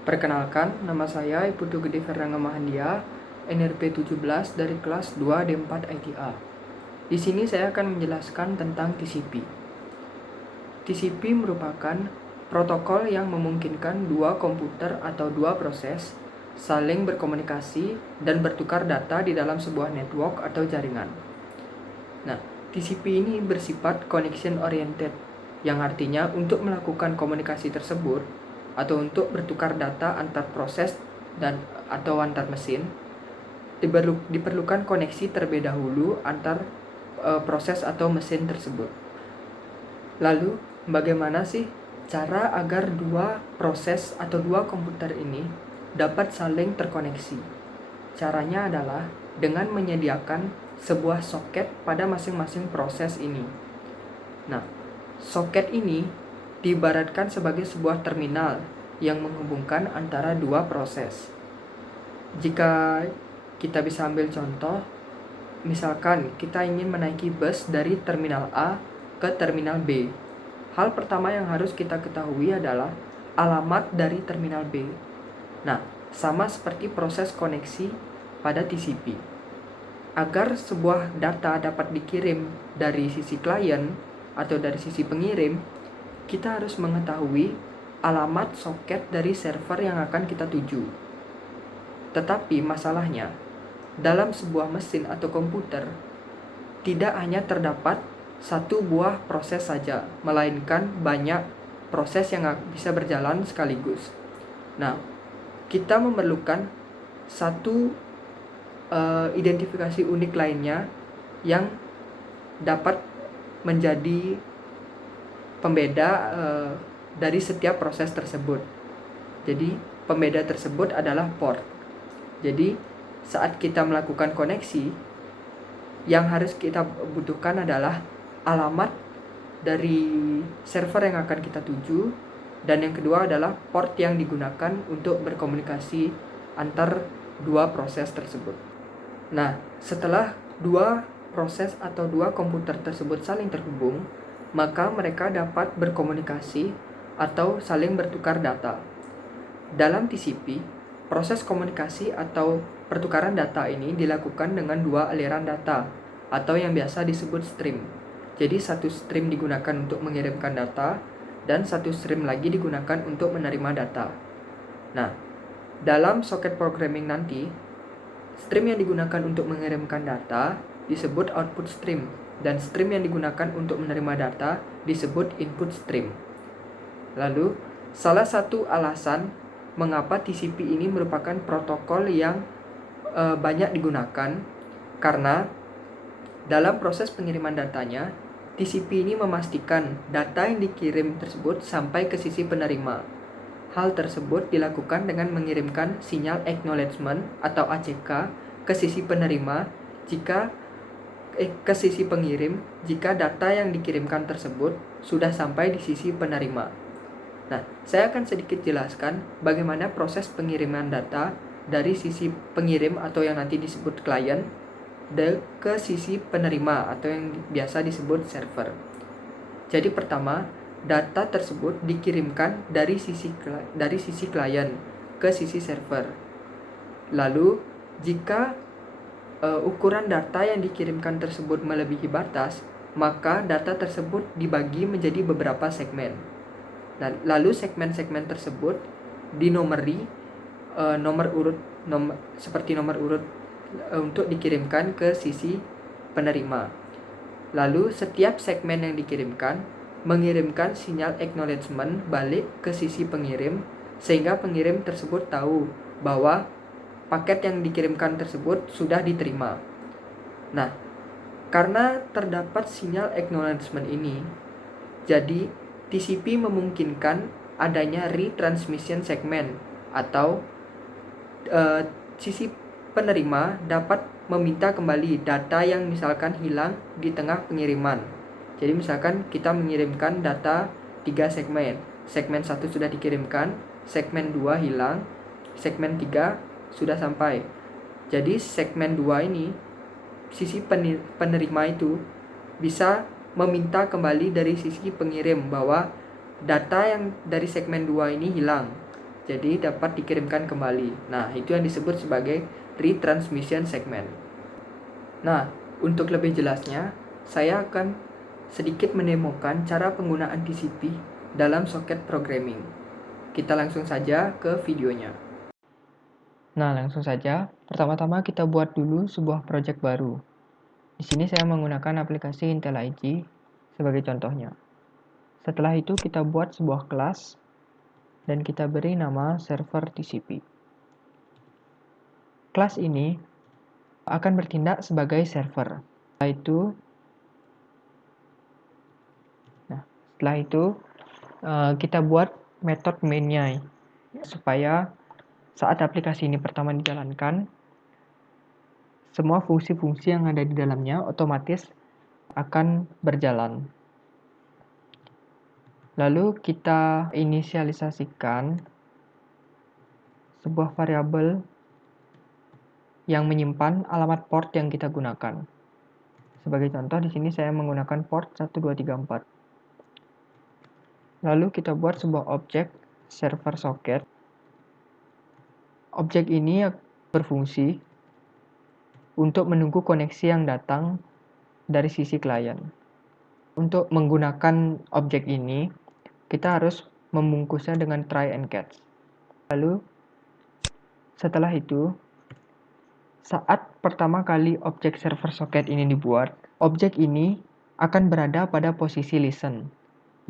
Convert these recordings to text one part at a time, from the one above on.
Perkenalkan, nama saya Iputu Gede Fernando Mahandia, NRP 17 dari kelas 2 D4 ITA. Di sini saya akan menjelaskan tentang TCP. TCP merupakan protokol yang memungkinkan dua komputer atau dua proses saling berkomunikasi dan bertukar data di dalam sebuah network atau jaringan. Nah, TCP ini bersifat connection oriented, yang artinya untuk melakukan komunikasi tersebut atau untuk bertukar data antar proses atau antar mesin, diperlukan koneksi terlebih dahulu antar proses atau mesin tersebut. Lalu, bagaimana sih cara agar dua proses atau dua komputer ini dapat saling terkoneksi? Caranya adalah dengan menyediakan sebuah soket pada masing-masing proses ini. Nah, soket ini diibaratkan sebagai sebuah terminal yang menghubungkan antara dua proses. Jika kita bisa ambil contoh, misalkan kita ingin menaiki bus dari terminal A ke terminal B. Hal pertama yang harus kita ketahui adalah alamat dari terminal B. Nah, sama seperti proses koneksi pada TCP. Agar sebuah data dapat dikirim dari sisi klien atau dari sisi pengirim, kita harus mengetahui alamat soket dari server yang akan kita tuju. Tetapi masalahnya, dalam sebuah mesin atau komputer, tidak hanya terdapat satu buah proses saja, melainkan banyak proses yang bisa berjalan sekaligus. Nah, kita memerlukan satu identifikasi unik lainnya yang dapat menjadi pembeda dari setiap proses tersebut. Jadi, pembeda tersebut adalah port. Jadi, saat kita melakukan koneksi, yang harus kita butuhkan adalah alamat dari server yang akan kita tuju, dan yang kedua adalah port yang digunakan untuk berkomunikasi antar dua proses tersebut. Nah, setelah dua proses atau dua komputer tersebut saling terhubung, maka mereka dapat berkomunikasi atau saling bertukar data. Dalam TCP, proses komunikasi atau pertukaran data ini dilakukan dengan dua aliran data atau yang biasa disebut stream. Jadi satu stream digunakan untuk mengirimkan data dan satu stream lagi digunakan untuk menerima data. Nah, dalam socket programming nanti, stream yang digunakan untuk mengirimkan data disebut output stream dan stream yang digunakan untuk menerima data disebut input stream. Lalu, salah satu alasan mengapa TCP ini merupakan protokol yang banyak digunakan karena dalam proses pengiriman datanya, TCP ini memastikan data yang dikirim tersebut sampai ke sisi penerima. Hal tersebut dilakukan dengan mengirimkan sinyal acknowledgement atau ACK ke sisi penerima ke sisi pengirim jika data yang dikirimkan tersebut sudah sampai di sisi penerima. Nah, saya akan sedikit jelaskan bagaimana proses pengiriman data dari sisi pengirim atau yang nanti disebut klien ke sisi penerima atau yang biasa disebut server. Jadi pertama, data tersebut dikirimkan dari sisi klien ke sisi server. Lalu, jika ukuran data yang dikirimkan tersebut melebihi batas, maka data tersebut dibagi menjadi beberapa segmen. Lalu segmen-segmen tersebut dinomori seperti nomor urut untuk dikirimkan ke sisi penerima. Lalu setiap segmen yang dikirimkan mengirimkan sinyal acknowledgement balik ke sisi pengirim sehingga pengirim tersebut tahu bahwa paket yang dikirimkan tersebut sudah diterima. Nah, karena terdapat sinyal acknowledgement ini, jadi TCP memungkinkan adanya retransmission segment atau sisi penerima dapat meminta kembali data yang misalkan hilang di tengah pengiriman. Jadi misalkan kita mengirimkan data 3 segmen. Segmen 1 sudah dikirimkan, segmen 2 hilang, segmen 3 sudah sampai. Jadi segmen 2 ini, sisi penerima itu bisa meminta kembali dari sisi pengirim bahwa data yang dari segmen 2 ini hilang. jadi dapat dikirimkan kembali. Nah, itu yang disebut sebagai retransmission segment. Nah, untuk lebih jelasnya, saya akan sedikit menemukan cara penggunaan TCP dalam soket programming. Kita langsung saja ke videonya. Nah, langsung saja. Pertama-tama kita buat dulu sebuah project baru. Di sini saya menggunakan aplikasi IntelliJ sebagai contohnya. Setelah itu kita buat sebuah kelas dan kita beri nama server TCP. Kelas ini akan bertindak sebagai server. Setelah itu kita buat metode main-nya supaya saat aplikasi ini pertama dijalankan, semua fungsi-fungsi yang ada di dalamnya otomatis akan berjalan. Lalu kita inisialisasikan sebuah variabel yang menyimpan alamat port yang kita gunakan. Sebagai contoh di sini saya menggunakan port 1234. Lalu kita buat sebuah objek server socket. Objek ini berfungsi untuk menunggu koneksi yang datang dari sisi klien. Untuk menggunakan objek ini, kita harus membungkusnya dengan try and catch. Lalu, setelah itu, saat pertama kali objek server socket ini dibuat, objek ini akan berada pada posisi listen,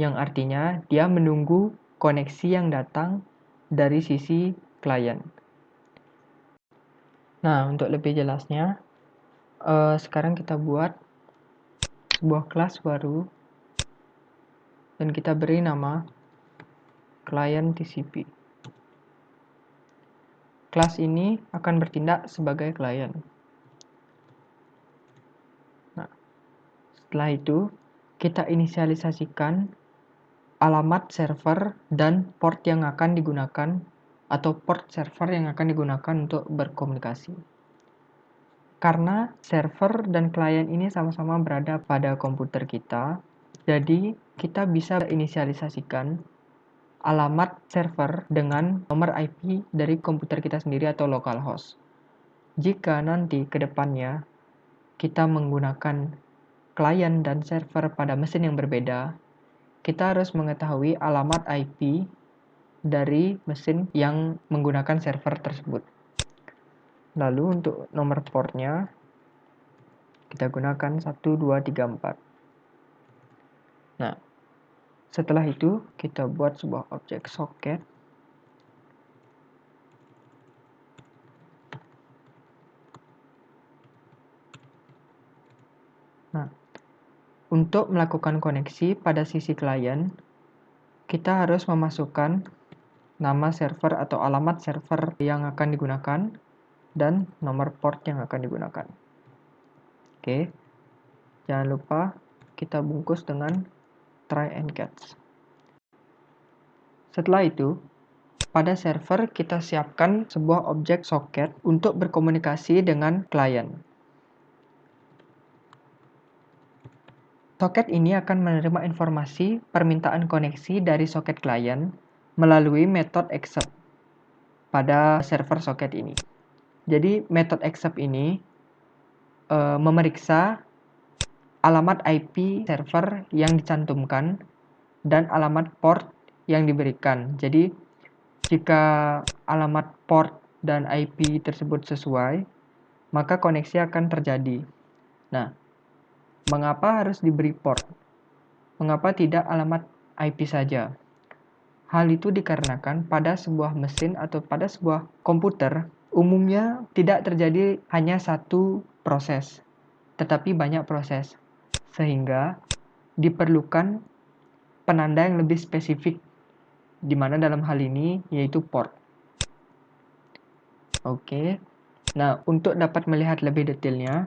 yang artinya dia menunggu koneksi yang datang dari sisi klien. Nah, untuk lebih jelasnya, sekarang kita buat sebuah kelas baru dan kita beri nama client TCP. Kelas ini akan bertindak sebagai klien. Nah, setelah itu kita inisialisasikan alamat server dan port yang akan digunakan atau port server yang akan digunakan untuk berkomunikasi. Karena server dan klien ini sama-sama berada pada komputer kita, jadi kita bisa inisialisasikan alamat server dengan nomor IP dari komputer kita sendiri atau localhost. Jika nanti ke depannya kita menggunakan klien dan server pada mesin yang berbeda, kita harus mengetahui alamat IP dari mesin yang menggunakan server tersebut. Lalu untuk nomor portnya kita gunakan 1234. Nah, setelah itu kita buat sebuah objek socket. Nah, untuk melakukan koneksi pada sisi klien, kita harus memasukkan nama server atau alamat server yang akan digunakan dan nomor port yang akan digunakan. Oke, jangan lupa kita bungkus dengan try and catch. Setelah itu, pada server kita siapkan sebuah objek socket untuk berkomunikasi dengan klien. Socket ini akan menerima informasi permintaan koneksi dari socket klien melalui metode accept pada server socket ini. Jadi metode accept ini memeriksa alamat IP server yang dicantumkan dan alamat port yang diberikan. Jadi jika alamat port dan IP tersebut sesuai, maka koneksi akan terjadi. Nah, mengapa harus diberi port? Mengapa tidak alamat IP saja? Hal itu dikarenakan pada sebuah mesin atau pada sebuah komputer umumnya tidak terjadi hanya satu proses, tetapi banyak proses, sehingga diperlukan penanda yang lebih spesifik, di mana dalam hal ini yaitu port. Oke, nah untuk dapat melihat lebih detailnya,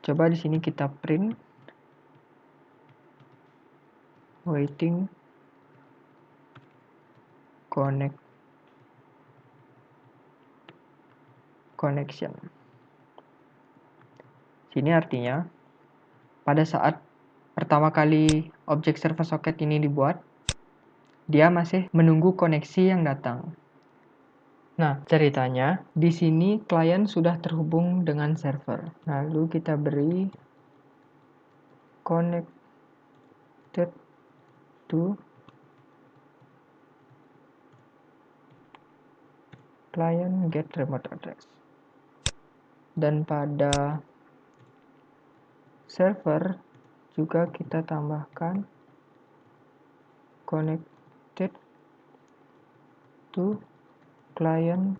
coba di sini kita print waiting connection. Sini artinya pada saat pertama kali objek server socket ini dibuat, dia masih menunggu koneksi yang datang. Nah, ceritanya di sini klien sudah terhubung dengan server. Lalu kita beri connected to client get remote address. Dan pada server juga kita tambahkan connected to client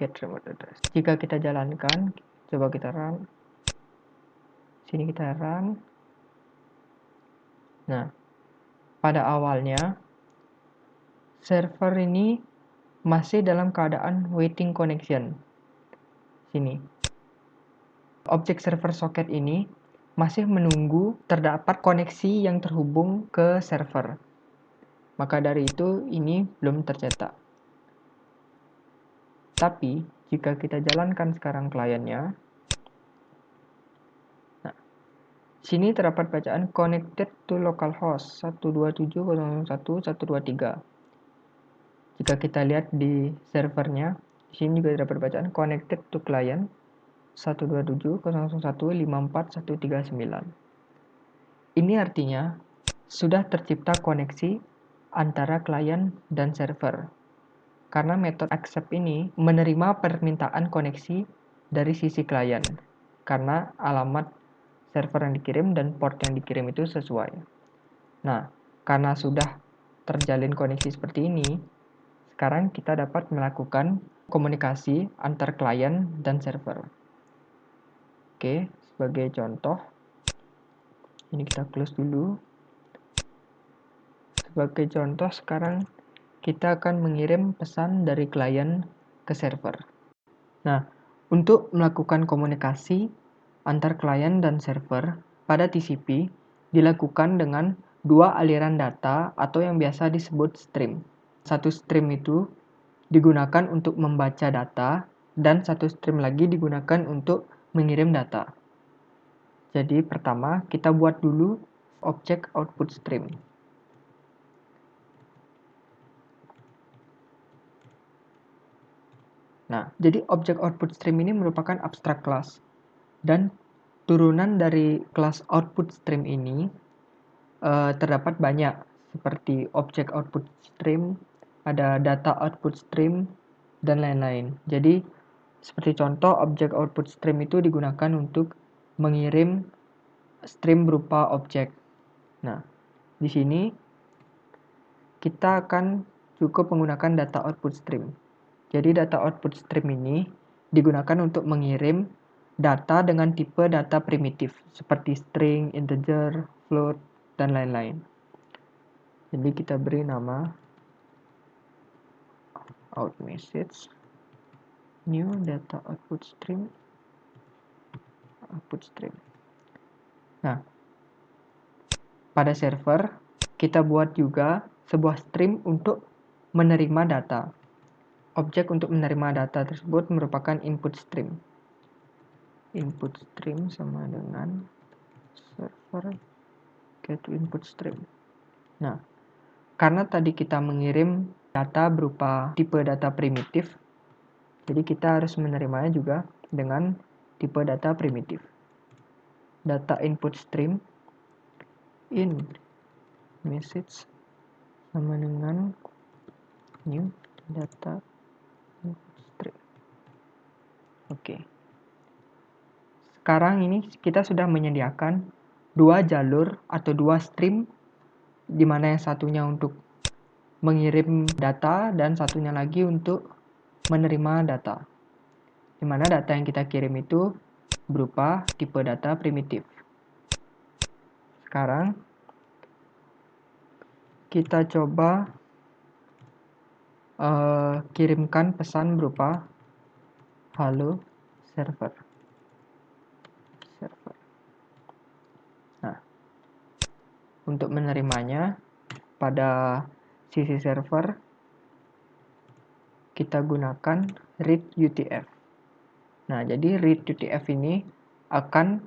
get remote address. Jika kita jalankan, coba kita run. Sini kita run. Nah, pada awalnya server ini masih dalam keadaan waiting connection. Sini. Objek server socket ini masih menunggu terdapat koneksi yang terhubung ke server. Maka dari itu ini belum tercetak. Tapi jika kita jalankan sekarang kliennya, nah, sini terdapat bacaan connected to localhost 127.1.123. Jika kita lihat di servernya, di sini juga terdapat bacaan connected to client 127.1.54139. Ini artinya sudah tercipta koneksi antara klien dan server. Karena metode accept ini menerima permintaan koneksi dari sisi klien. Karena alamat server yang dikirim dan port yang dikirim itu sesuai. Nah, karena sudah terjalin koneksi seperti ini, sekarang kita dapat melakukan komunikasi antar klien dan server. Oke, sebagai contoh, ini kita close dulu. Sebagai contoh, sekarang kita akan mengirim pesan dari klien ke server. Nah, untuk melakukan komunikasi antar klien dan server pada TCP dilakukan dengan dua aliran data atau yang biasa disebut stream. Satu stream itu digunakan untuk membaca data dan satu stream lagi digunakan untuk mengirim data. Jadi pertama kita buat dulu objek output stream. Nah, jadi objek output stream ini merupakan abstrak class. Dan turunan dari kelas output stream ini terdapat banyak, seperti objek output stream, ada data output stream, dan lain-lain. Jadi, seperti contoh, objek output stream itu digunakan untuk mengirim stream berupa objek. Nah, di sini kita akan cukup menggunakan data output stream. Jadi data output stream ini digunakan untuk mengirim data dengan tipe data primitif seperti string, integer, float, dan lain-lain. Jadi kita beri nama out message new data output stream. Nah, pada server kita buat juga sebuah stream untuk menerima data. Objek untuk menerima data tersebut merupakan input stream. Input stream sama dengan server get input stream. Nah, karena tadi kita mengirim data berupa tipe data primitif, jadi kita harus menerimanya juga dengan tipe data primitif. Data input stream in message sama dengan new data input stream. Oke. Sekarang ini kita sudah menyediakan dua jalur atau dua stream, di mana yang satunya untuk mengirim data dan satunya lagi untuk menerima data. Di mana data yang kita kirim itu berupa tipe data primitif. Sekarang kita coba kirimkan pesan berupa halo server. Nah, untuk menerimanya pada sisi server kita gunakan read UTF. Nah, jadi read UTF ini akan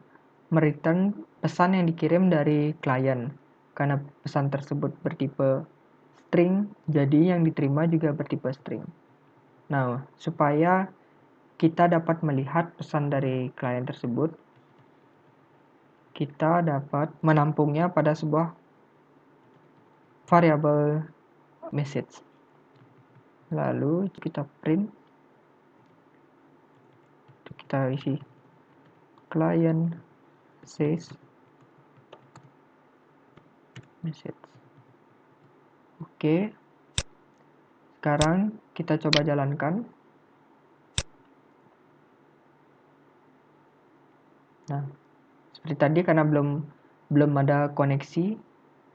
mereturn pesan yang dikirim dari klien. Karena pesan tersebut bertipe string, jadi yang diterima juga bertipe string. Nah, supaya kita dapat melihat pesan dari klien tersebut, kita dapat menampungnya pada sebuah variabel message. Lalu kita print, kita isi client says message. Oke, sekarang kita coba jalankan. Nah, seperti tadi karena belum ada koneksi,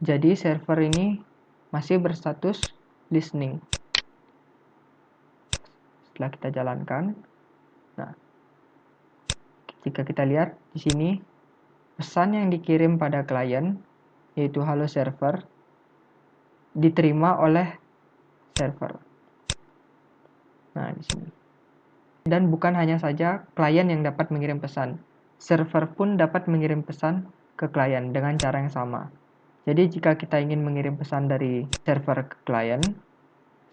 jadi server ini masih berstatus listening. Setelah kita jalankan, nah, jika kita lihat di sini pesan yang dikirim pada klien yaitu hello server diterima oleh server. Nah, di sini. Dan bukan hanya saja klien yang dapat mengirim pesan, server pun dapat mengirim pesan ke klien dengan cara yang sama. Jadi jika kita ingin mengirim pesan dari server ke klien,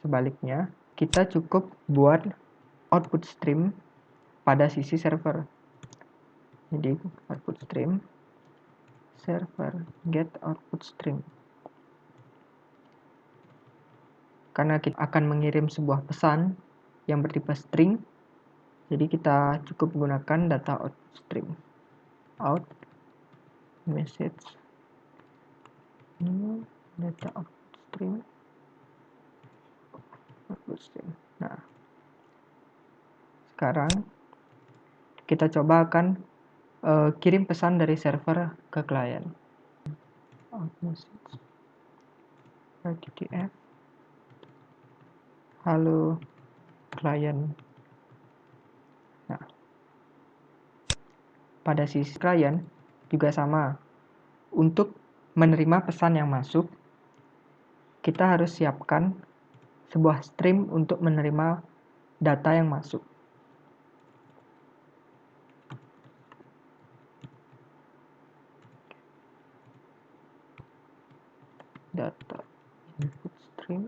sebaliknya kita cukup buat output stream pada sisi server. Jadi output stream server get output stream. Karena kita akan mengirim sebuah pesan yang bertipe string, jadi kita cukup gunakan data output stream. Out message new data output stream. Nah, sekarang kita coba akan kirim pesan dari server ke klien. Out message RTTF halo klien. Nah, pada sisi klien juga sama. Untuk menerima pesan yang masuk, kita harus siapkan sebuah stream untuk menerima data yang masuk. Data input stream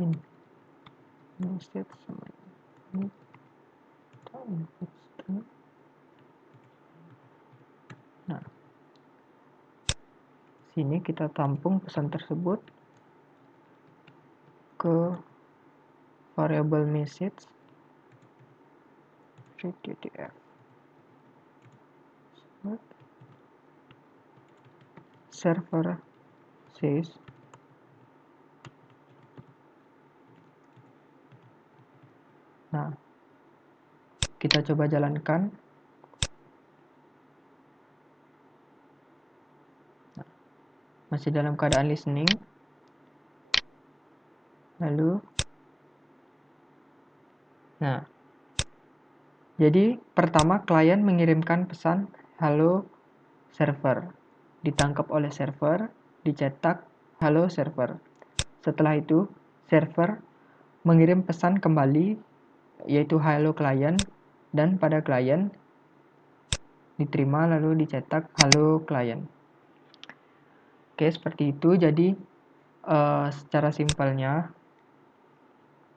in message sama ini data input stream. Nah, sini kita tampung pesan tersebut ke variabel message readDTF server says nah, kita coba jalankan. Nah, masih dalam keadaan listening. Lalu nah, jadi pertama klien mengirimkan pesan halo server, ditangkap oleh server, dicetak halo server. Setelah itu server mengirim pesan kembali yaitu halo klien, dan pada klien diterima lalu dicetak halo klien. Oke, seperti itu. Jadi secara simpelnya,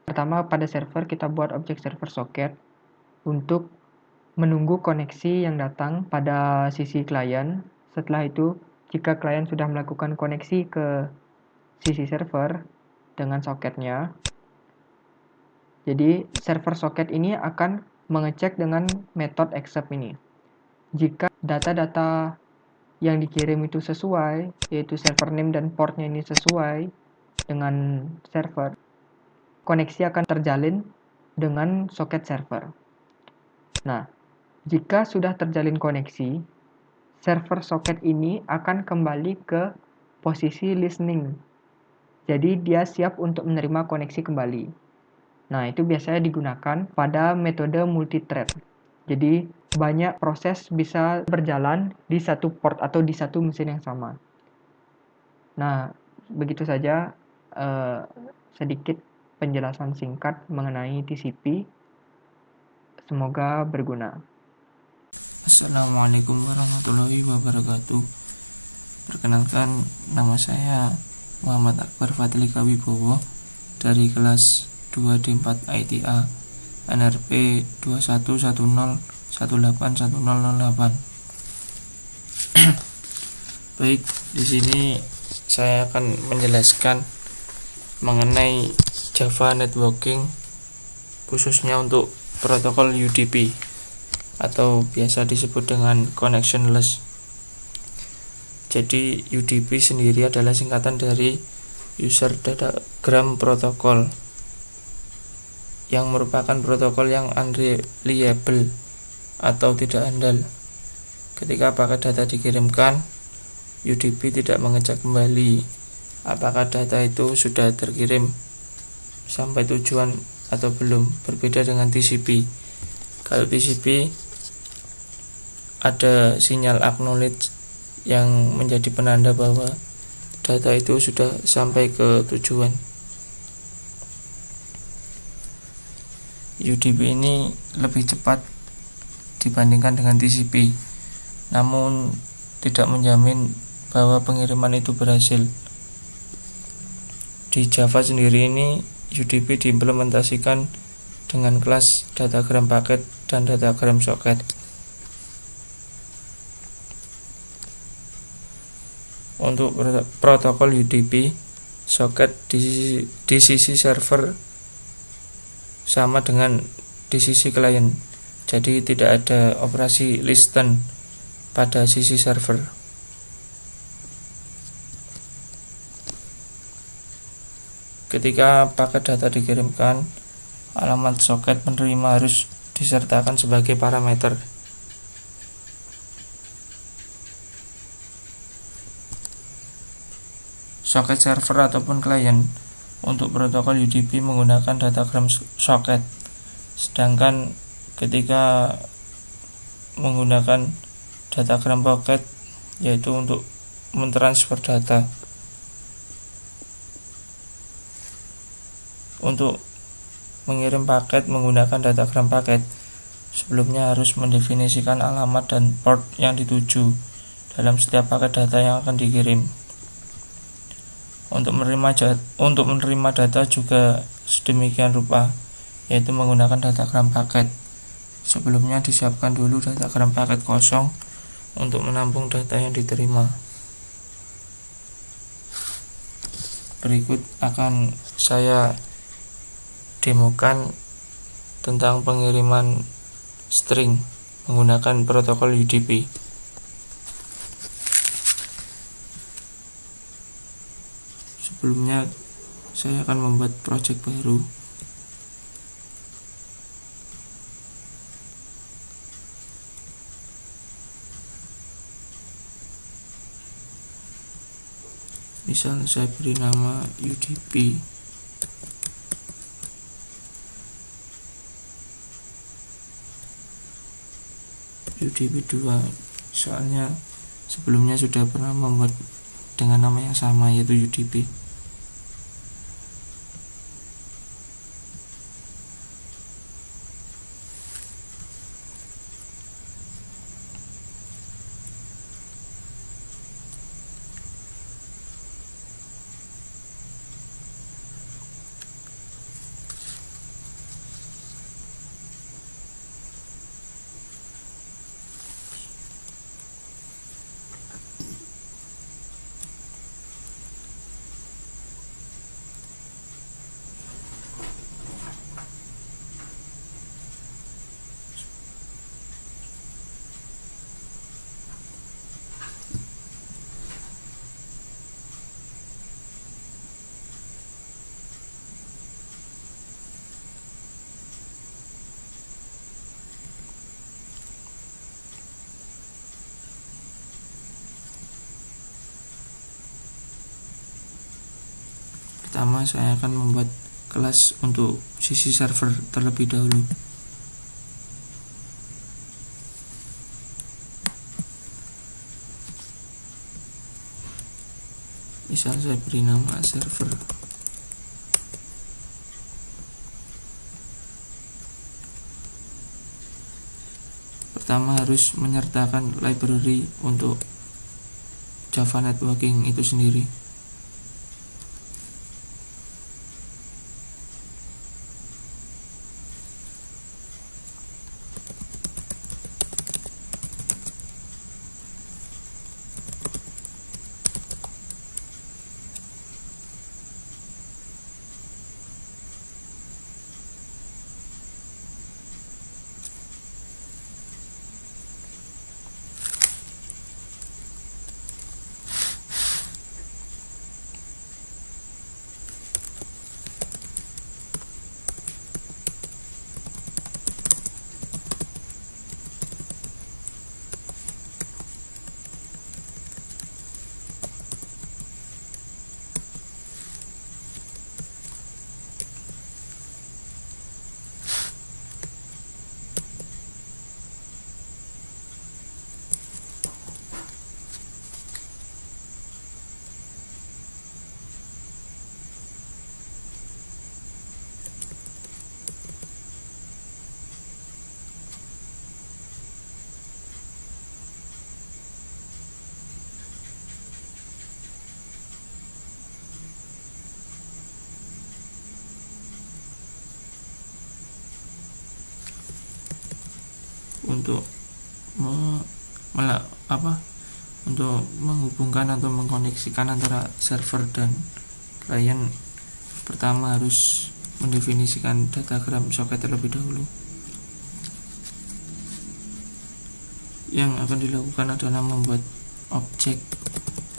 pertama pada server kita buat objek server socket untuk menunggu koneksi yang datang pada sisi klien. Setelah itu, jika klien sudah melakukan koneksi ke sisi server dengan soketnya, jadi server socket ini akan mengecek dengan metode accept ini. Jika data-data yang dikirim itu sesuai, yaitu server name dan portnya ini sesuai dengan server, koneksi akan terjalin dengan soket server. Nah, jika sudah terjalin koneksi, server socket ini akan kembali ke posisi listening. Jadi dia siap untuk menerima koneksi kembali. Nah, itu biasanya digunakan pada metode multithread. Jadi banyak proses bisa berjalan di satu port atau di satu mesin yang sama. Nah, begitu saja sedikit penjelasan singkat mengenai TCP. Semoga berguna. Assalamualaikum warahmatullahi wabarakatuh. Perkenalkan, nama saya Muhammad Akbar Fadlika Wibowo dari kelas 2D4 ITA NRP 2110181008. Baik, di sini saya akan menjelaskan mengenai Java Networking, khususnya untuk protokol UDP atau biasa disebut dengan connectionless. Jadi UDP sendiri adalah singkatan dari User Datagram Protocol, yang merupakan protokol yang unreliable atau tidak andal. Ketika paket data dikirimkan, UDP tidak mengecek kembali apakah data itu sudah terkirim sampai tujuan atau belum, berbeda dengan TCP. Kalau TCP ada sinyal acknowledge yang menjadi penanda bahwa data itu sudah sampai ke tujuan. UDP ini lebih cepat dibandingkan dengan TCP, namun tidak menjamin bahwa pengiriman itu berhasil. Di Java sendiri ini, UDP diimplementasikan dengan kelas datagram paket dan datagram soket. Untuk protokol UDP, soket di sisi server sama dengan di sisi klien, jadi tidak ada operasi listen pada sisi server. Ketika paket data dikirimkan, alamat soket penerima harus disertakan sebagai parameter. Soket server ataupun klien untuk protokol UDP menggunakan datagram soket, sedangkan ketika menggunakan datagram paket yaitu untuk mentransfer data. Untuk mengirim paket menggunakan datagram paket, sebelumnya harus mendefinisikan alamat dan port yang dituju dalam setiap paket data yang akan dikirim. Untuk menerima data juga sedemikian rupa, yaitu menggunakan datagram paket. Sebelumnya disiapkan dulu datagram paket kosong untuk menampung data yang diterima. Berikut akan saya demokan tentang pengiriman string menggunakan protokol UDP. Sebelumnya saya akan membuat project baru. Misal saya beri nama UDP. UDP 2, soalnya sebelumnya sudah pernah membuat dengan nama yang sama, yaitu UDP. Pertama, saya akan membuat kelas untuk sisi server terlebih dahulu. Misal saya beri nama server. pertama harus menyertakan library untuk Java Networking itu sendiri. Untuk untuk menghubungkan atau mengkoneksikan antara server dan klien, pertama harus mendefinisikan datagram soket terlebih dahulu. Yang akan dilakukan adalah membuat objek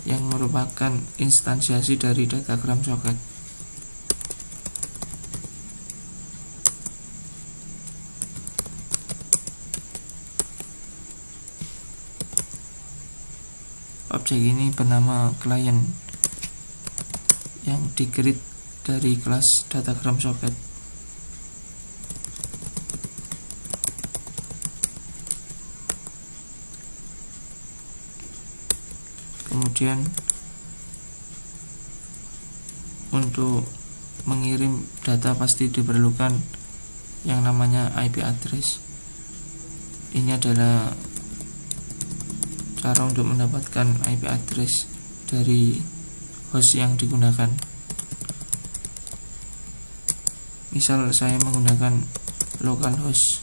yang merupakan instansiasi dari datagram soket. Objek ini bernama client yang di-create dari kelas datagram socket. Kemudian untuk mengirim data pasti diperlukan yang namanya IP address. Ini adalah cara untuk mendapatkan IP address dari host yang digunakan. Misal saya menggunakan localhost.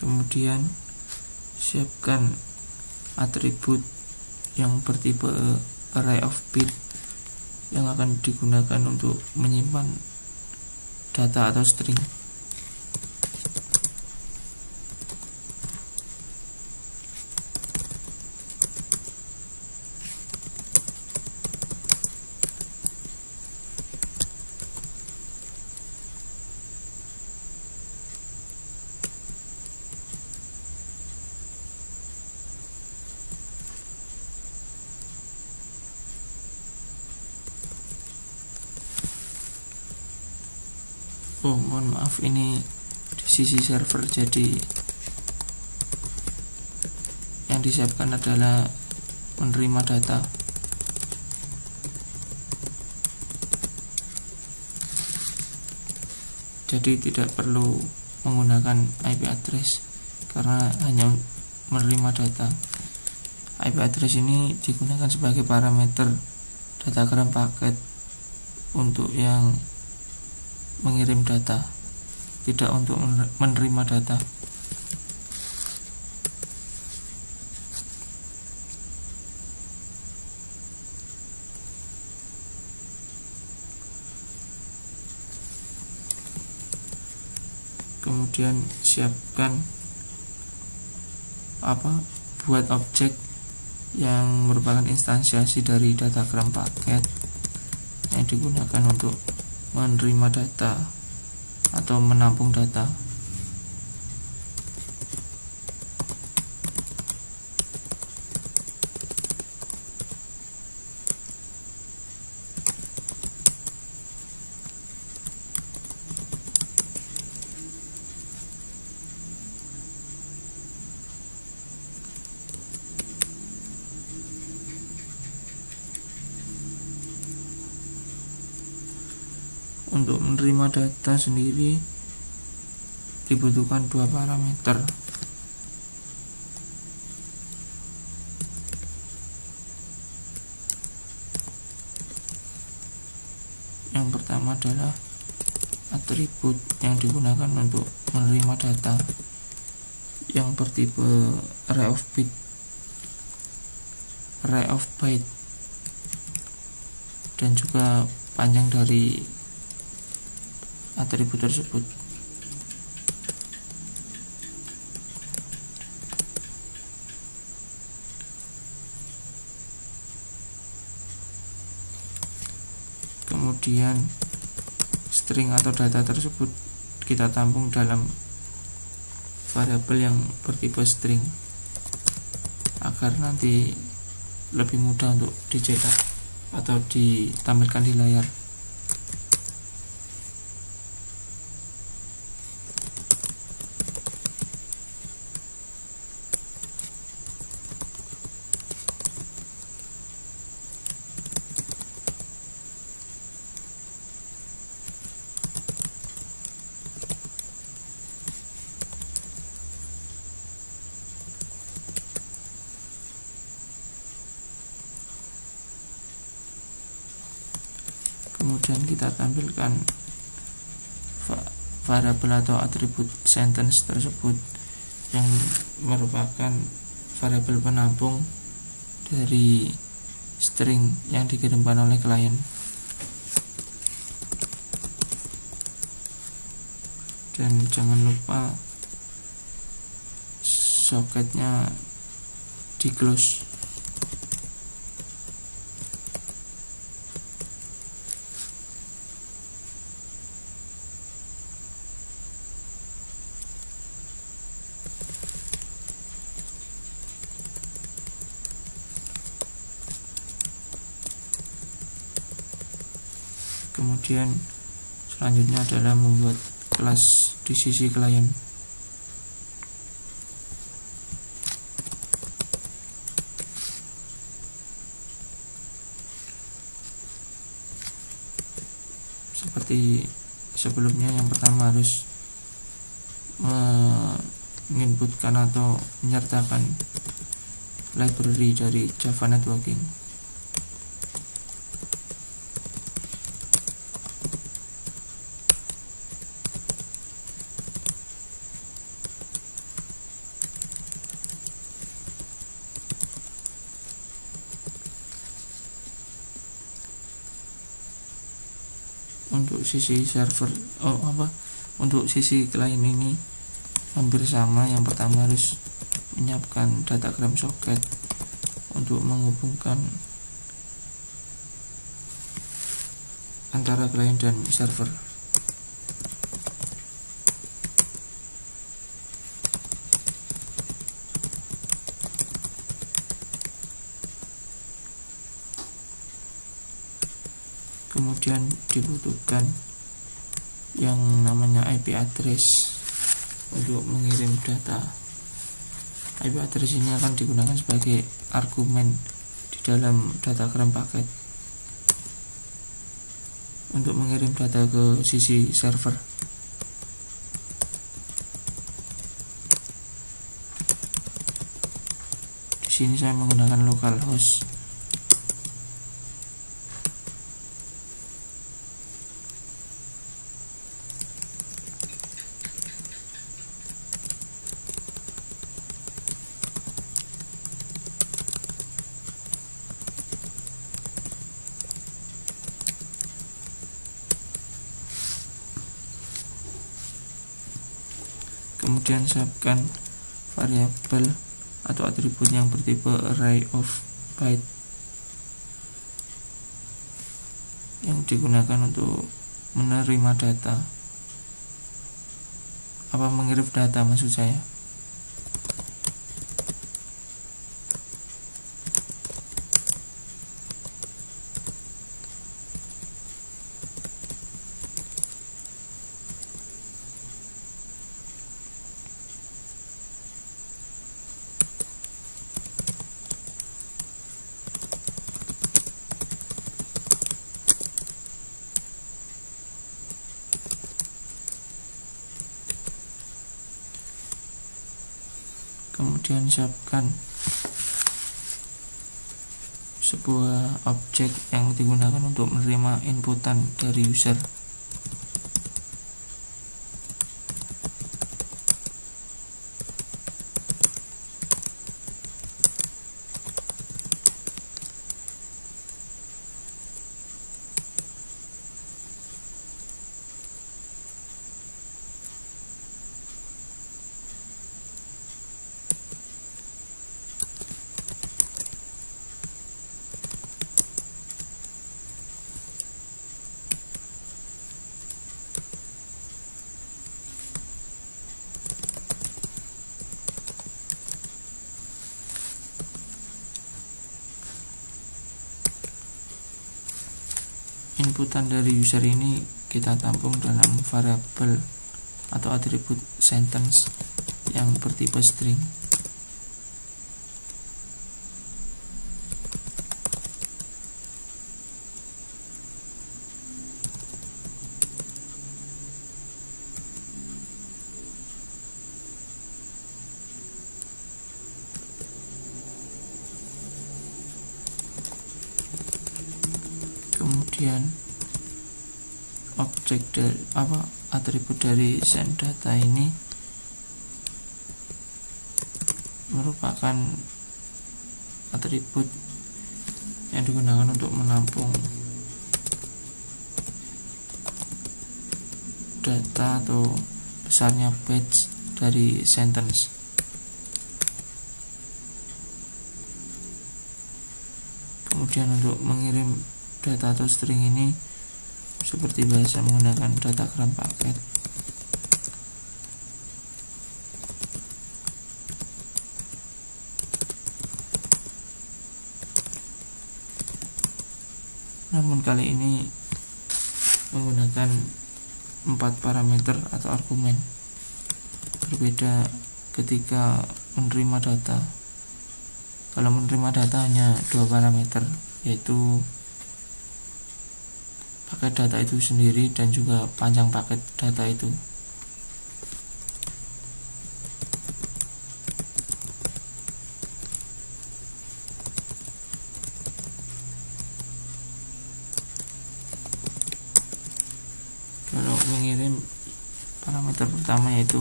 Kemudian siapkan atribut yang bertipe array of bit yang akan digunakan untuk menyimpan data atau string. Oh, mohon maaf, ini di sisi server, jadi yang disiapkan adalah menerima data. Jadi tidak perlu menggunakan IP address karena hanya menerima data. IP address ini digunakan sebagai parameter datagram paket untuk yang mengirim data, tidak untuk menerima data. Kemudian siapkan buat objek yang merupakan instansiasi dari datagram paket yang digunakan untuk menerima data atau menampung data. Untuk menerima data sendiri dibutuhkan dua parameter. Yang pertama adalah atribut yang digunakan untuk menerima data yang bertipe array of byte dan juga panjang dari atribut tersebut. Kemudian string atau data tersebut kita tampung dalam variabel yang bertipe string agar nanti lebih mudah untuk dicetak atau ditampilkan di layar. Kemudian kita tampilkan variabel atau atribut sentence tersebut yang merupakan variabel penampung dari string yang dikirimkan oleh klien. Dan jangan lupa soketnya di close. Kemudian selanjutnya adalah membuat kelas di sisi klien. Seperti sebelumnya, yang pertama harus menginputkan atau menyertakan library dari Java Networking. Untuk sisi server untuk sisi klien ini hampir sama. Yang pertama harus menyiapkan datagram socket untuk menghubungkan antara klien dan server. Kemudian dibutuhkan yang namanya IP address untuk mengirim data. IP address ini akan digunakan sebagai argumen di dalam datagram paket untuk mengirim data ke sisi server. Di sini saya menggunakan localhost. Kemudian siapkan variabel atau atribut yang bertipe array of byte yang digunakan untuk menerima data, mengirim data maksud saya. Kemudian siapkan sebuah objek yang digunakan untuk menerima inputan dari user. Inputan dari user ini kita tampung dalam variabel atau atribut sentence yang bertipe string. Kemudian objek dari atribut dari send data ini merupakan atribut yang digunakan untuk menampung data atau besarnya batch dari sentence. Kemudian untuk mengirim data atau string ini seperti biasa menggunakan datagram paket. Namun kali ini menggunakan 4 parameter atau argumen. Berbeda ketika menerima data. Kalau menerima data hanya 2 parameter, yaitu paket data itu sendiri dan juga panjang paket data itu. Kalau mengirim, parameter pertama yaitu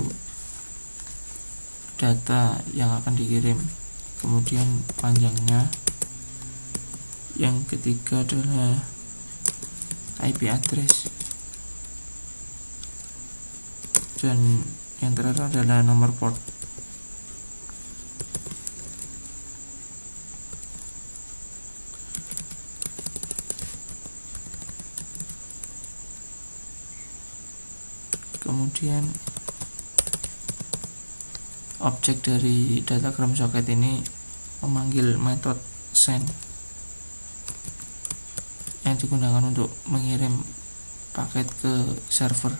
data yang akan dikirim, kemudian panjangnya, yang ketiga adalah IP address, dan yang terakhir adalah nomor port. Kemudian objek dari datagram socket ini memanggil metode send yang digunakan untuk mengirim paket ke server.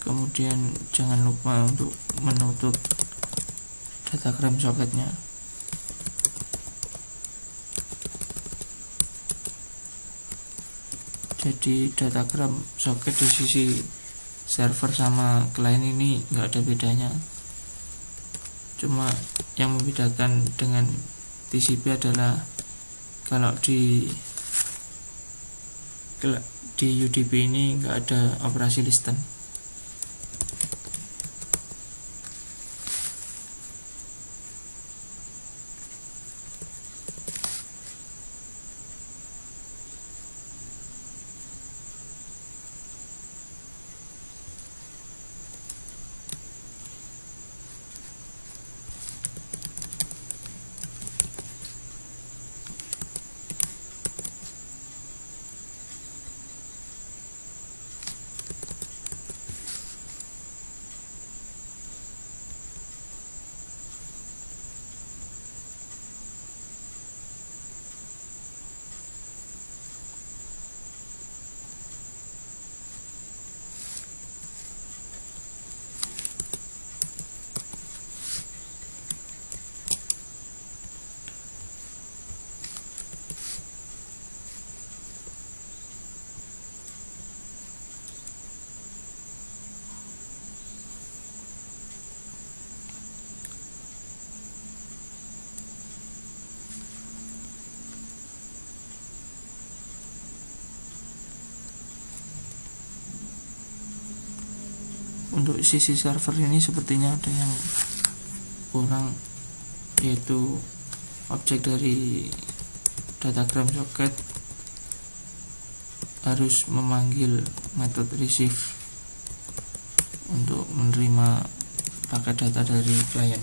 Kemudian jangan lupa untuk menutup datagram socketnya. Jadi datagram socket di sisi server sama klien ini nggak ada bedanya. Cuma yang membedakan dengan TCP adalah kalau di UDP ini nggak ada operasi listen. Untuk sisi server ini sepertinya ada yang kurang, yaitu objek dari datagram socket harus memanggil metode receive untuk menerima paket data dari klien.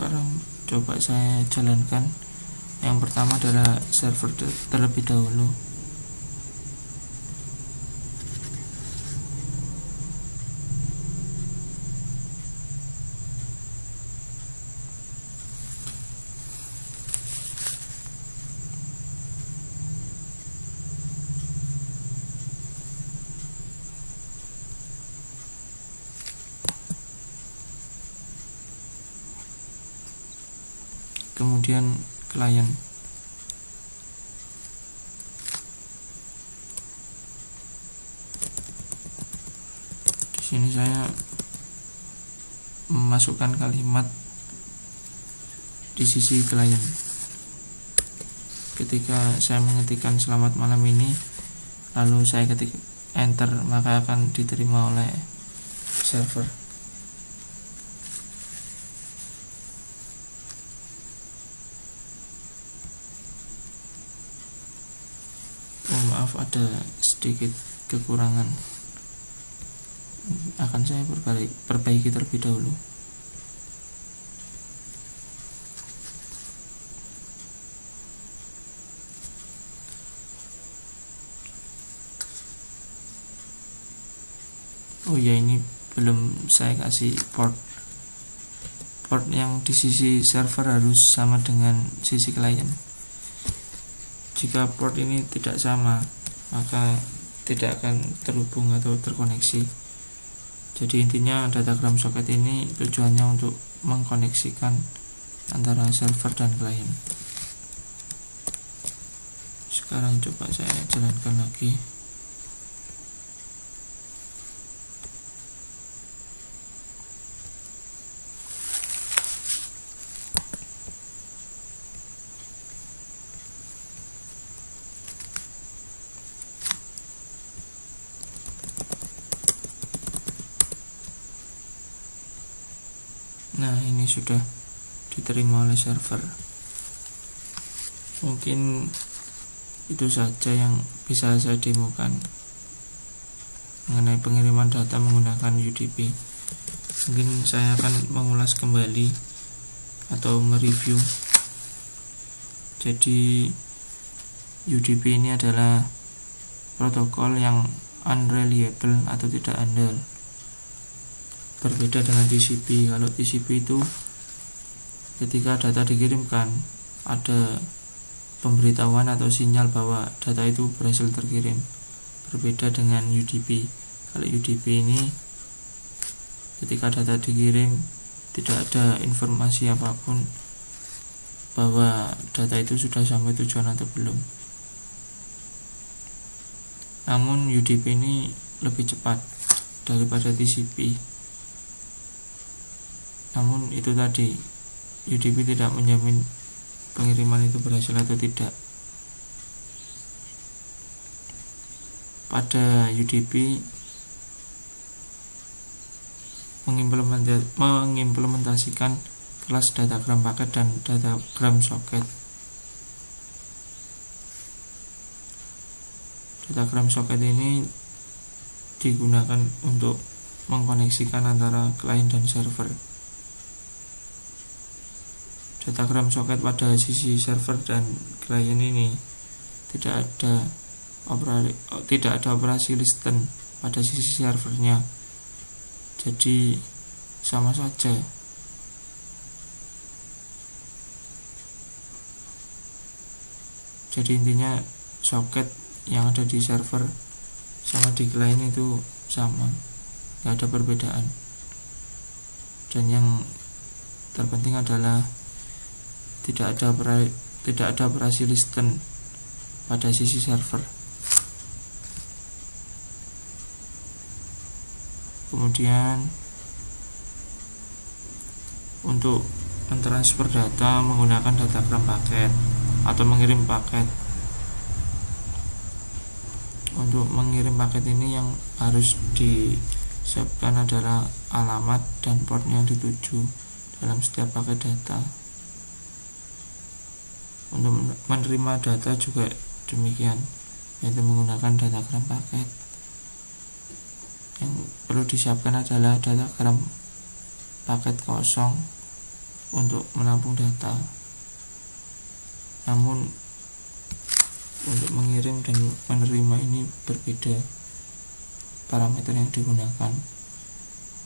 Sekarang coba saya jalankan. Yang pertama adalah server terlebih dahulu. Kemudian klien. Di sini saya memasukkan kalimat di sisi klien. Ketika saya mengetikkan selamat malam ini, lalu saya ketik enter, maka akan diterima oleh server. Maaf, ada sedikit kekurangan, akan saya perbaiki terlebih dahulu. Oh ya, ini belum saya kasih port yang di sisi server harus sama dengan sisi klien. Jika port ini tidak sama, maka tidak akan terhubung atau terkoneksi. Jadi intinya datagram socket ini tujuannya untuk mengkoneksikan antara server dan klien. Sekarang coba saya jalankan lagi. Nah, ini sudah diterima oleh server. Mungkin itu saja yang bisa saya demokan mengenai pengiriman data menggunakan UDP. Mungkin saya akan mengulas kembali atau mereview. Jadi UDP ini adalah protokol yang unreliable atau tidak andal. Berbeda dengan TCP. Kalau TCP itu ketika data dikirimkan ada pemberitahuan atau sinyal bahwa data itu berhasil terkirim. Berbeda dengan UDP. Kalau UDP ini ketika data dikirim tidak ada informasi apapun bahwa data itu sudah sampai tujuan atau belum. Namun UDP ini lebih cepat daripada TCP. Namun itu tadi, UDP tidak menjamin pengiriman itu berhasil atau tidak. Pada UDP mengimplementasikan kelas datagram paket dan datagram socket. Datagram socket ini digunakan untuk mengkoneksikan antara klien dan server. Datagram socket pada sisi server dan klien ini tidak ada operasi listen pada sisi servernya. Jadi sama saja. Jadi intinya socket yang ada di server sama di klien itu sama. nggak ada perbedaan. Dan yang terpenting adalah tidak ada operasi listen pada sisi server. Kemudian untuk mentransfer data menggunakan datagram paket atau mengirim paket. Untuk mengirim paket ini yang harus disiapkan adalah alamat dan port yang dituju dalam setiap paket data. Untuk menerima data juga demikian, yaitu menggunakan datagram paket. Yang perlu disiapkan adalah datagram paket kosong untuk menampung data. Namun untuk mengirim dan menerima ini berbeda parameter yang digunakan.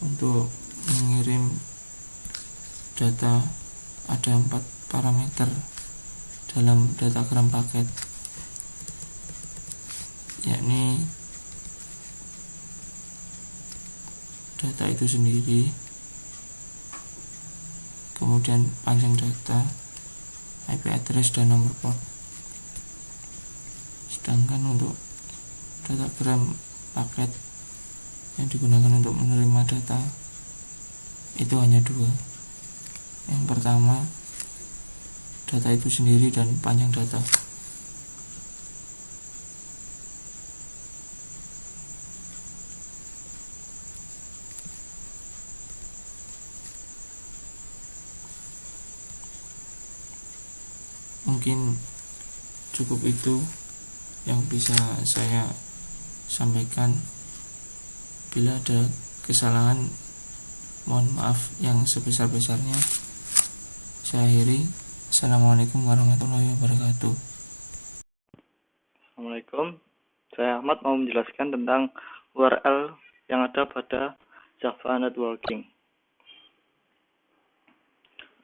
Untuk mengirim data ada 4 parameter dalam datagram paket, yakni data itu sendiri, kemudian panjang data, IP address, dan nomor port. Sedangkan untuk datagram paket yang digunakan untuk menerima data itu hanya 2. Yang pertama, data itu sendiri dan panjang data. Mungkin cukup itu yang bisa saya sampaikan. Bila ada kesalahan, mohon maaf yang sebesar-besarnya. Saya akhiri. Assalamualaikum warahmatullahi wabarakatuh. Assalamualaikum, saya Ahmad mau menjelaskan tentang URL yang ada pada Java Networking.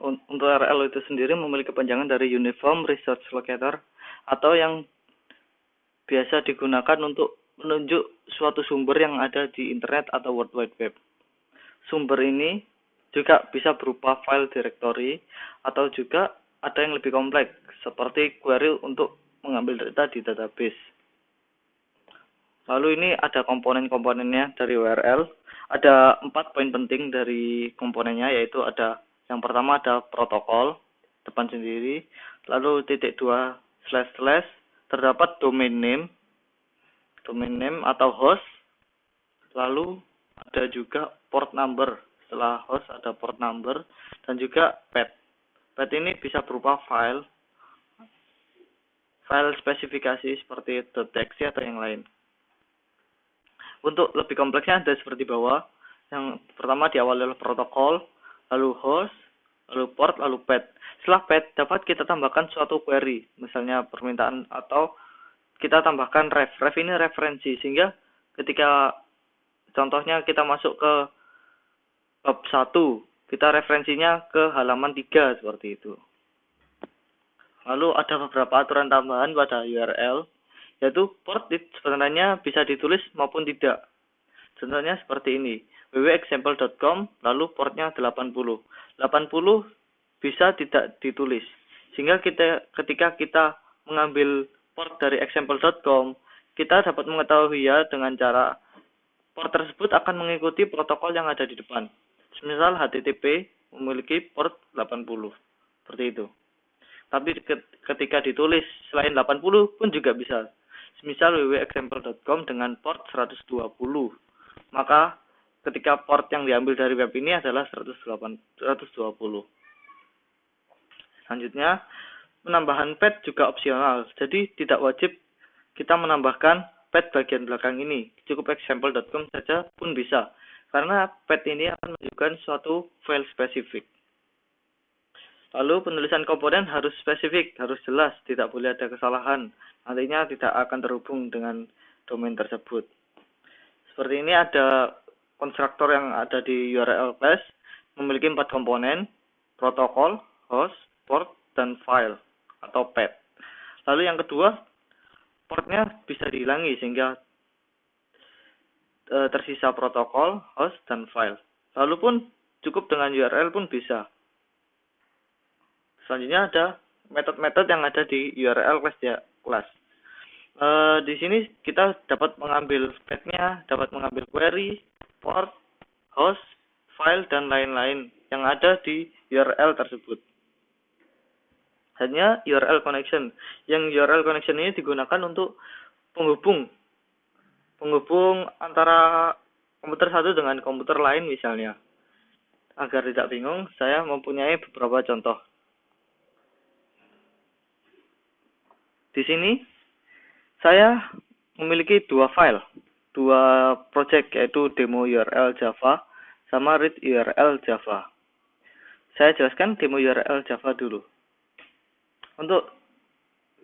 Untuk URL itu sendiri memiliki kepanjangan dari Uniform Resource Locator atau yang biasa digunakan untuk menunjuk suatu sumber yang ada di internet atau World Wide Web. Sumber ini juga bisa berupa file directory atau juga ada yang lebih kompleks seperti query untuk mengambil data di database. Lalu ini ada komponen-komponennya dari URL. Ada 4 poin penting dari komponennya, yaitu ada yang pertama ada protokol depan sendiri, lalu .2// terdapat domain name atau host, lalu ada juga port number. Setelah host ada port number dan juga path. Path ini bisa berupa file spesifikasi seperti .txt atau yang lain. Untuk lebih kompleksnya ada seperti bawah. Yang pertama diawali oleh protokol, lalu host, lalu port, lalu path. Setelah path dapat kita tambahkan suatu query, misalnya permintaan, atau kita tambahkan ref. Ref ini referensi, sehingga ketika contohnya kita masuk ke bab 1, kita referensinya ke halaman 3 seperti itu. Lalu ada beberapa aturan tambahan pada URL, yaitu port sebenarnya bisa ditulis maupun tidak. Contohnya seperti ini, www.example.com, lalu portnya 80. 80 bisa tidak ditulis, sehingga ketika kita mengambil port dari example.com, kita dapat mengetahui ya dengan cara port tersebut akan mengikuti protokol yang ada di depan. Misal HTTP memiliki port 80, seperti itu. Tapi ketika ditulis selain 80 pun juga bisa. Misal www.example.com dengan port 120. Maka ketika port yang diambil dari web ini adalah 120. Selanjutnya, penambahan path juga opsional. Jadi tidak wajib kita menambahkan path bagian belakang ini. Cukup example.com saja pun bisa. Karena path ini akan menunjukkan suatu file spesifik. Lalu penulisan komponen harus spesifik, harus jelas, tidak boleh ada kesalahan. Nantinya tidak akan terhubung dengan domain tersebut. Seperti ini ada konstruktor yang ada di URL class, memiliki 4 komponen, protokol, host, port, dan file atau path. Lalu yang kedua, portnya bisa dihilangi sehingga tersisa protokol, host, dan file. Lalu pun cukup dengan URL pun bisa. Selanjutnya ada metode-metode yang ada di URL class. Di sini kita dapat mengambil path-nya, dapat mengambil query, port, host, file, dan lain-lain yang ada di URL tersebut. Hanya URL connection. Yang URL connection ini digunakan untuk penghubung antara komputer satu dengan komputer lain misalnya. Agar tidak bingung, saya mempunyai beberapa contoh. Di sini saya memiliki dua project, yaitu demo URL Java sama read URL Java. Saya jelaskan demo URL Java dulu. Untuk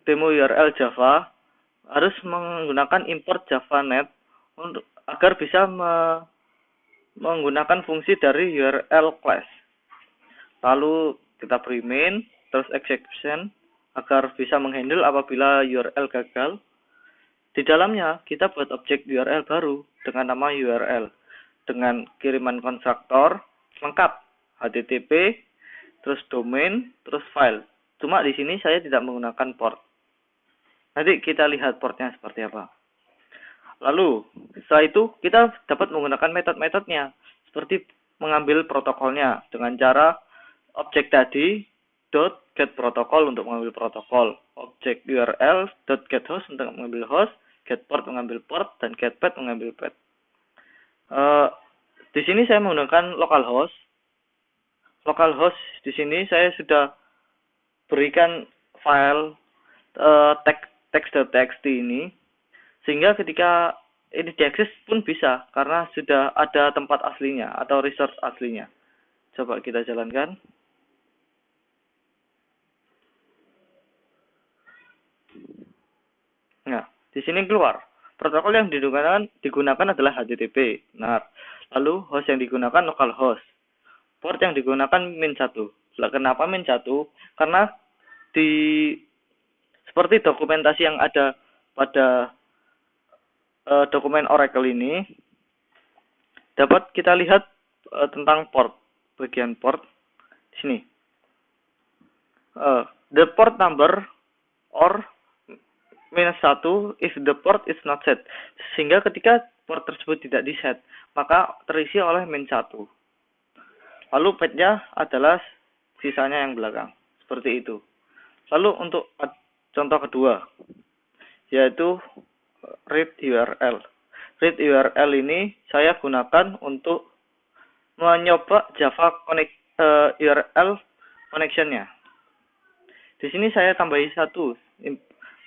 demo URL Java harus menggunakan import JavaNet agar bisa menggunakan fungsi dari URL class. Lalu kita beri main, terus exception agar bisa menghandle apabila URL gagal. Di dalamnya kita buat objek URL baru dengan nama URL dengan kiriman konstruktor lengkap HTTP, terus domain, terus file. Cuma di sini saya tidak menggunakan port. Nanti kita lihat portnya seperti apa. Lalu setelah itu kita dapat menggunakan metode-metodenya seperti mengambil protokolnya dengan cara objek tadi .get protokol untuk mengambil protokol, objek URL .get host untuk mengambil host, get port mengambil port, dan get path mengambil path. Di sini saya menggunakan localhost. Localhost di sini saya sudah berikan file text.txt ini, sehingga ketika ini diakses pun bisa karena sudah ada tempat aslinya atau resource aslinya. Coba kita jalankan. Nah, di sini keluar. Protokol yang digunakan adalah HTTP. Nah, lalu host yang digunakan localhost. Port yang digunakan min1. Kenapa min1? Karena seperti dokumentasi yang ada pada dokumen Oracle ini, dapat kita lihat tentang port, bagian port di sini. The port number or -1 if the port is not set. Sehingga ketika port tersebut tidak di-set, maka terisi oleh -1. Lalu path-nya adalah sisanya yang belakang. Seperti itu. Lalu untuk contoh kedua, yaitu read URL. Read URL ini saya gunakan untuk mencoba Java URL connection-nya. Di sini saya tambahi satu,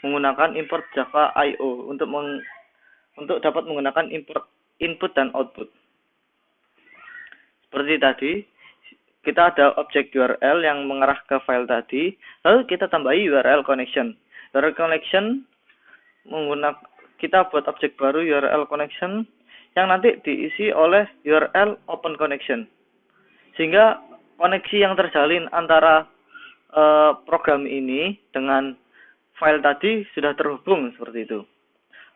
menggunakan import Java I/O untuk dapat menggunakan input dan output. Seperti tadi, kita ada objek URL yang mengarah ke file tadi, lalu kita tambahi URL connection. URL connection kita buat objek baru URL connection yang nanti diisi oleh URL open connection. Sehingga koneksi yang terjalin antara program ini dengan file tadi sudah terhubung seperti itu.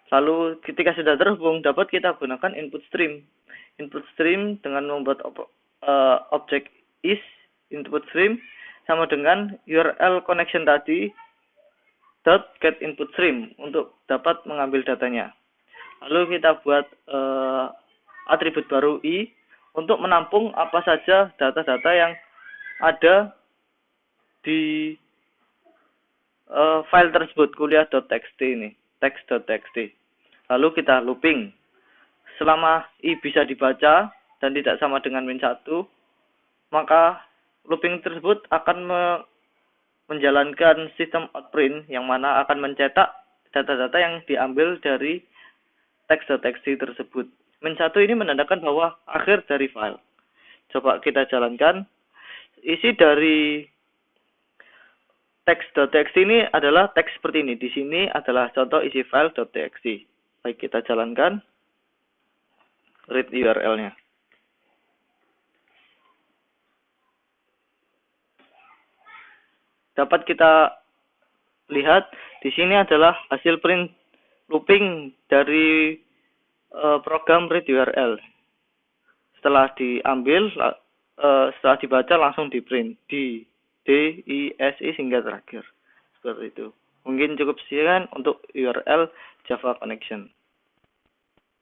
Lalu ketika sudah terhubung, dapat kita gunakan input stream. Input stream dengan membuat objek is input stream sama dengan URL connection tadi .get input stream untuk dapat mengambil datanya. Lalu kita buat atribut baru i untuk menampung apa saja data-data yang ada di file tersebut, kuliah.txt ini, text.txt. Lalu kita looping. Selama i bisa dibaca dan tidak sama dengan -1, maka looping tersebut akan menjalankan sistem outprint yang mana akan mencetak data-data yang diambil dari text.txt tersebut. -1 ini menandakan bahwa akhir dari file. Coba kita jalankan. Isi dari text.txt ini adalah teks seperti ini. Di sini adalah contoh isi file.txt. Baik, kita jalankan. Read URL-nya. Dapat kita lihat di sini adalah hasil print looping dari program read URL. Setelah diambil, setelah dibaca langsung di print di DISI hingga terakhir. Seperti itu. Mungkin cukup sekian untuk URL Java Connection.